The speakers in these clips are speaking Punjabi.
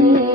Mm-hmm.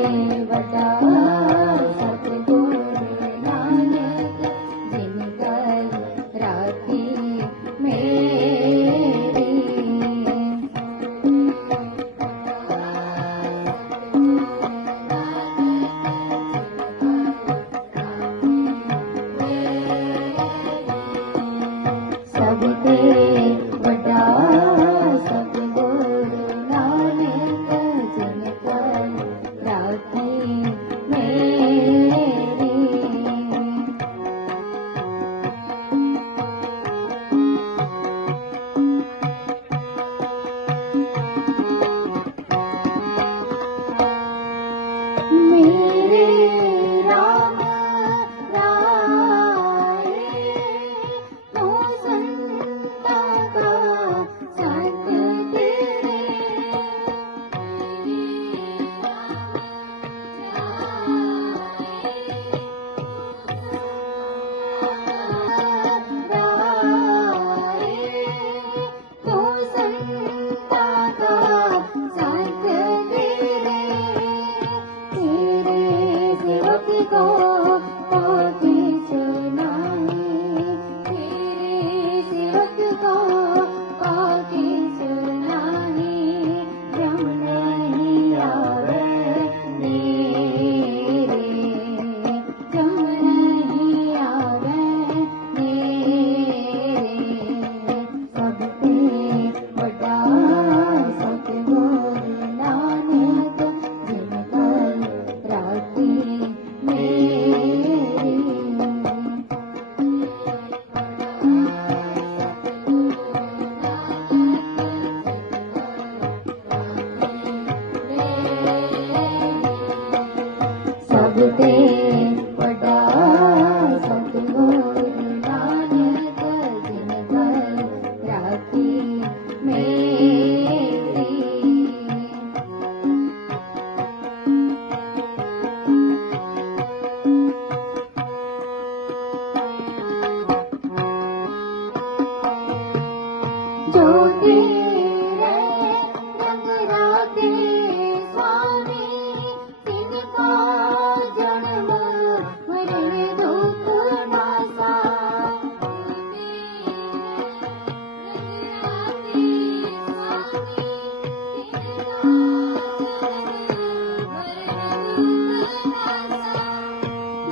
হতে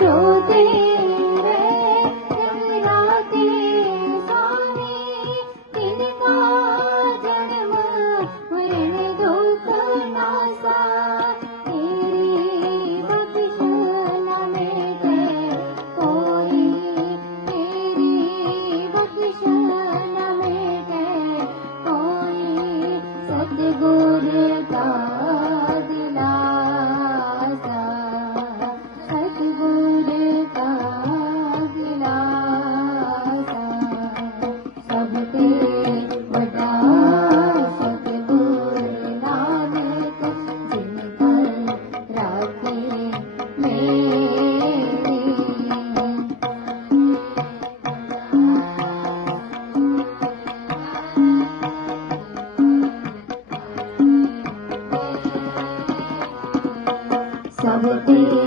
रोदे Thank you.